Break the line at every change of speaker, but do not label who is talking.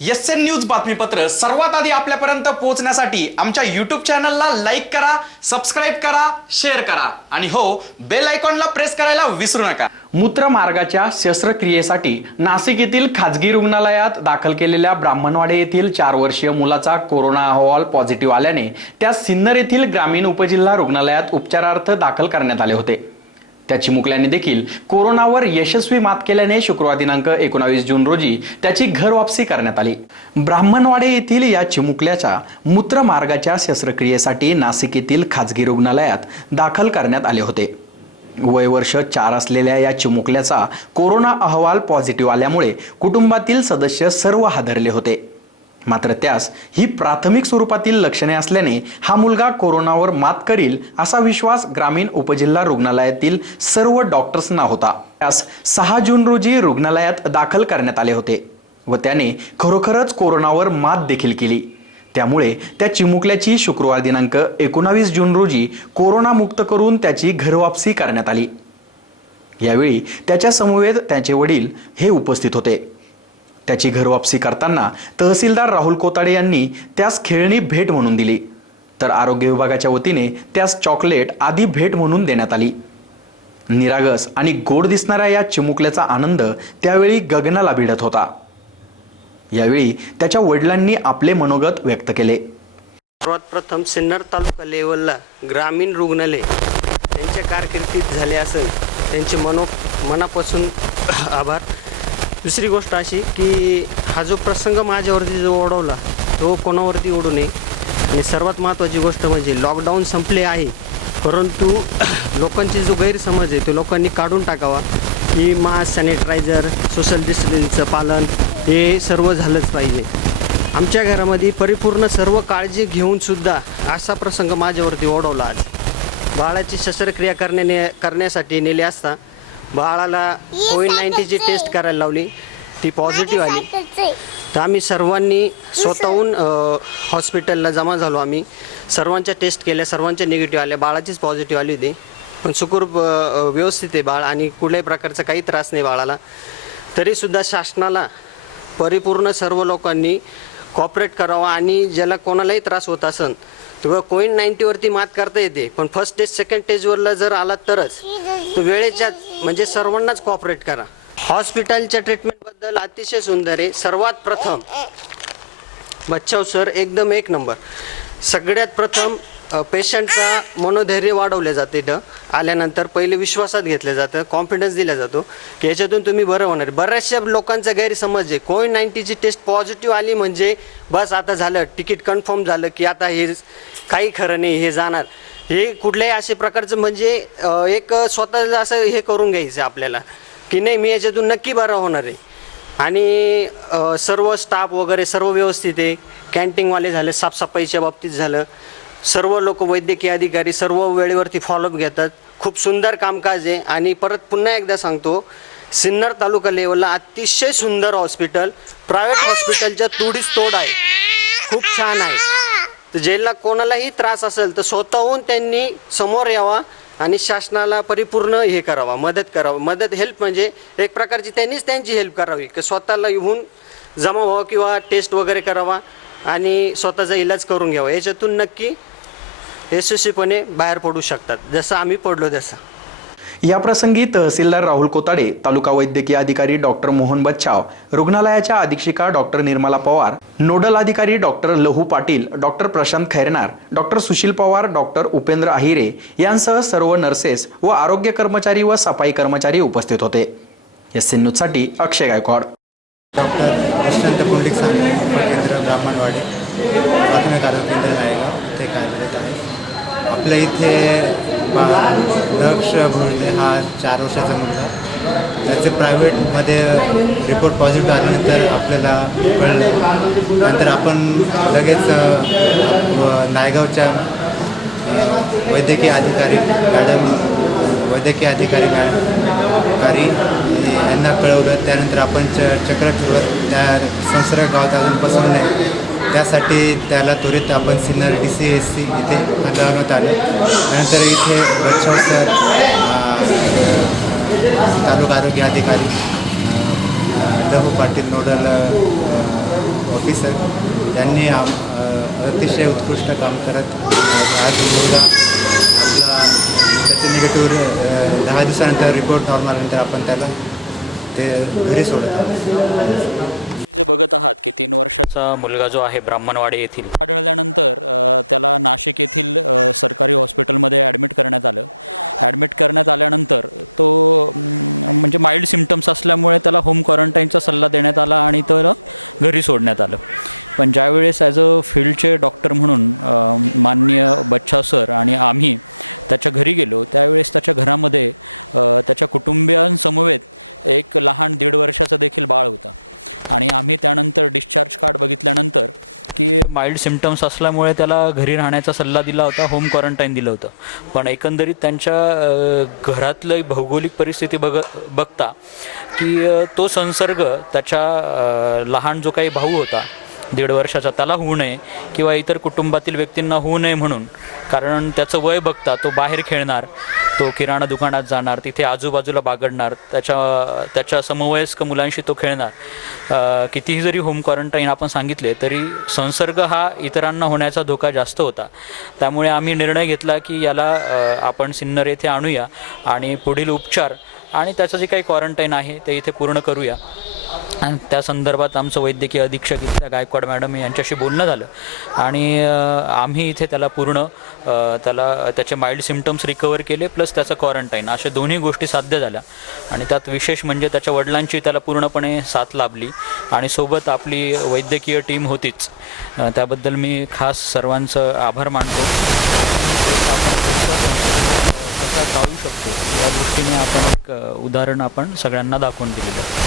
S N news बातमीपत्र सर्वात आधी आपल्यापर्यंत पोहोचण्यासाठी आमच्या युट्यूब चॅनलला लाईक करा सबस्क्राईब करा शेअर करा. आणि हो बेल आयकॉनला प्रेस करायला विसरू नका. मूत्रमार्गाच्या शस्त्रक्रियेसाठी नाशिक येथील खाजगी रुग्णालयात दाखल केलेल्या ब्राह्मणवाडे येथील चार वर्षीय मुलाचा कोरोना अहवाल पॉझिटिव्ह आल्याने त्या सिन्नर येथील ग्रामीण उपजिल्हा रुग्णालयात उपचारार्थ दाखल करण्यात आले होते. त्या चिमुकल्याने देखील कोरोनावर यशस्वी मात केल्याने शुक्रवार दिनांक एकोणावीस जून रोजी त्याची घर वापसी करण्यात आली. ब्राह्मणवाडे येथील या चिमुकल्याच्या मूत्रमार्गाच्या शस्त्रक्रियेसाठी नाशिक येथील खाजगी रुग्णालयात दाखल करण्यात आले होते. वय वर्ष चार असलेल्या या चिमुकल्याचा कोरोना अहवाल पॉझिटिव्ह आल्यामुळे कुटुंबातील सदस्य सर्व हादरले होते. मात्र त्यास ही प्राथमिक स्वरूपातील लक्षणे असल्याने हा मुलगा कोरोनावर मात करील असा विश्वास ग्रामीण उपजिल्हा रुग्णालयातील सर्व डॉक्टर्सना होता. त्यास सहा जून रोजी रुग्णालयात दाखल करण्यात आले होते व त्याने खरोखरच कोरोनावर मात देखील केली. त्यामुळे त्या चिमुकल्याची शुक्रवार दिनांक एकोणावीस जून रोजी कोरोनामुक्त करून त्याची घरवापसी करण्यात आली. यावेळी त्याच्या समवेत त्याचे वडील हे उपस्थित होते. त्याची घरवापसी करताना तहसीलदार राहुल कोताडे यांनी त्यास खेळणी भेट म्हणून दिली. तर आरोग्य विभागाच्या वतीने त्यास चॉकलेट आदी भेट म्हणून देण्यात आली. निरागस आणि गोड दिसणाऱ्या या चिमुकल्याचा आनंद त्यावेळी गगनाला भिडत होता. यावेळी त्याच्या वडिलांनी आपले मनोगत व्यक्त केले.
सर्वात प्रथम सिन्नर तालुका लेवलला ग्रामीण रुग्णालय त्यांच्या कारकिर्दीत झाले असेल त्यांचे मनो मनापासून आभार. दुसरी गोष्ट अशी की हा जो प्रसंग माझ्यावरती जो ओढवला तो कोणावरती ओढू नये. आणि सर्वात महत्त्वाची गोष्ट म्हणजे लॉकडाऊन संपले आहे परंतु लोकांचे जो गैरसमज आहे तो लोकांनी काढून टाकावा. की मास्क सॅनिटायझर सोशल डिस्टन्सचं पालन हे सर्व झालंच पाहिजे. आमच्या घरामध्ये परिपूर्ण सर्व काळजी घेऊन सुद्धा असा प्रसंग माझ्यावरती ओढवला आज. बाळाची शस्त्रक्रिया करण्याने करण्यासाठी नेले असता बाळाला कोविड नाईन्टीनची टेस्ट करायला लावली. ती पॉझिटिव्ह आली. तर आम्ही सर्वांनी स्वतःहून हॉस्पिटलला जमा झालो आम्ही. सर्वांच्या टेस्ट केल्या सर्वांच्या निगेटिव्ह आल्या. बाळाचीच पॉझिटिव्ह आली होती. पण सुखरूप अ, व्यवस्थित आहे बाळ आणि कुठल्याही प्रकारचा काही त्रास नाही बाळाला. तरीसुद्धा शासनाला परिपूर्ण सर्व लोकांनी कॉपरेट करावा आणि ज्याला कोणालाही त्रास होत असेल तुम्हाला कोविड नाईन्टीवरती मात करता येते पण फर्स्ट स्टेज सेकंड स्टेजवरला जर आलात तरच तर वेळेच्या म्हणजे सर्वांनाच कॉपरेट करा. हॉस्पिटलच्या ट्रीटमेंटबद्दल अतिशय सुंदर आहे. सर्वात प्रथम बच्चाव सर एकदम एक नंबर सगळ्यात प्रथम पेशंटचा मनोधैर्य वाढवलं जाते इथं. आल्यानंतर पहिले विश्वासात घेतलं जातं कॉन्फिडन्स दिला जातो की याच्यातून तुम्ही बरं होणार. बऱ्याचशा लोकांचा गैरसमज आहे. कोविड नाईन्टीनची टेस्ट पॉझिटिव्ह आली म्हणजे बस आता झालं तिकीट कन्फर्म झालं की आता हे काही खरं नाही हे जाणार. हे कुठल्याही असे प्रकारचं म्हणजे एक स्वतःला असं हे करून घ्यायचं आपल्याला की नाही मी याच्यातून नक्की बरं होणार आहे. आणि अ, सर्व स्टाफ वगैरे सर्व व्यवस्थित आहे. कॅन्टीनवाले झाले साफसफाईच्या बाबतीत झालं. सर्व लोक वैद्यकीय अधिकारी सर्व वेळेवरती फॉलोअप घेतात. खूप सुंदर कामकाज आहे. आणि परत पुन्हा एकदा सांगतो सिन्नर तालुका लेवलला अतिशय सुंदर हॉस्पिटल प्रायव्हेट हॉस्पिटलच्या तोडीस तोड आहे. खूप छान आहे. तर ज्याला कोणालाही त्रास असेल तर स्वतःहून त्यांनी समोर यावा. आणि शासनाला परिपूर्ण हे करावा मदत करावं. मदत हेल्प म्हणजे एक प्रकारची त्यांनीच त्यांची हेल्प करावी. की स्वतःला येऊन जमा व्हावं किंवा टेस्ट वगैरे करावा आणि स्वतःचा इलाज करून घ्यावा. याच्यातून नक्की यशस्वीपणे बाहेर पडू शकतात. जसं आम्ही पडलो तसं.
या प्रसंगी तहसीलदार राहुल कोताडे तालुका वैद्यकीय अधिकारी डॉक्टर मोहन बच्छाव रुग्णालयाच्या अधीक्षिका डॉक्टर निर्मला पवार नोडल अधिकारी doctor Lahu Patil doctor Prashant Khairnar doctor Sushil Pawar doctor Upendra Ahire यांसह सर्व नर्सेस व आरोग्य कर्मचारी व सफाई कर्मचारी उपस्थित होते. एस एन न्यूजसाठी अक्षय गायकवाड.
डॉक्टर प्रशांत पुंडलिक स्वामी उपकेंद्र ब्राह्मणवाडी प्राथमिक आरोग्य केंद्र नायगाव ते कार्यरत आहे. आपल्या इथे बा दक्ष हा चार वर्षाचा मुलगा. त्याचे प्रायव्हेटमध्ये रिपोर्ट पॉझिटिव्ह आल्यानंतर आपल्याला कळलं. नंतर आपण लगेच नायगावच्या वैद्यकीय अधिकारी मॅडम वैद्यकीय अधिकारी मॅडमकारी यांना कळवलं. त्यानंतर आपण च चक्र ठेवलं त्या संसर्ग गावात अजून पसरू नये त्यासाठी त्याला त्वरित आपण Sinnar D C S C इथे हलवण्यात आलं. त्यानंतर इथे बच्चाव सर तालुका आरोग्य अधिकारी दहू लहू पाटील नोडल ऑफिसर यांनी आम अतिशय उत्कृष्ट काम करत आज मुलगा आपला त्याचे निगेटिव्ह दहा दिवसानंतर रिपोर्ट नॉर्मलनंतर आपण त्याला ते घरी सोडत आहोत
मुलगा जो आहे ब्राह्मणवाडी येथील माइल्ड सिमटम्स असल्यामुळे त्याला घरी राहण्याचा सल्ला दिला होता होम क्वारंटाईन दिलं होतं. पण एकंदरीत त्यांच्या घरातलं भौगोलिक परिस्थिती बघ बघता की तो संसर्ग त्याच्या लहान जो काही भाऊ होता दीड वर्षाचा त्याला होऊ नये किंवा इतर कुटुंबातील व्यक्तींना होऊ नये म्हणून. कारण त्याचं वय बघता तो बाहेर खेळणार तो किराणा दुकानात जाणार तिथे आजूबाजूला बागडणार त्याच्या त्याच्या समवयस्क मुलांशी तो खेळणार. कितीही जरी होम क्वारंटाईन आपण सांगितले तरी संसर्ग हा इतरांना होण्याचा धोका जास्त होता. त्यामुळे आम्ही निर्णय घेतला की याला आपण सिन्नर येथे आणूया आणि पुढील उपचार आणि त्याचं जे काही क्वारंटाईन आहे ते इथे पूर्ण करूया. आणि त्या संदर्भात आमचं वैद्यकीय अधीक्षक इथल्या गायकवाड मॅडम यांच्याशी बोलणं झालं. आणि आम्ही इथे त्याला पूर्ण त्याला त्याचे माइल्ड सिमटम्स रिकवर केले प्लस त्याचं क्वारंटाईन अशा दोन्ही गोष्टी साध्य झाल्या. आणि त्यात विशेष म्हणजे त्याच्या वडिलांची त्याला पूर्णपणे साथ लाभली. आणि सोबत आपली वैद्यकीय टीम होतीच. त्याबद्दल मी खास सर्वांचं आभार मानतो. टाळू शकतो. या दृष्टीने आपण एक उदाहरण आपण सगळ्यांना दाखवून दिलेलं आहे.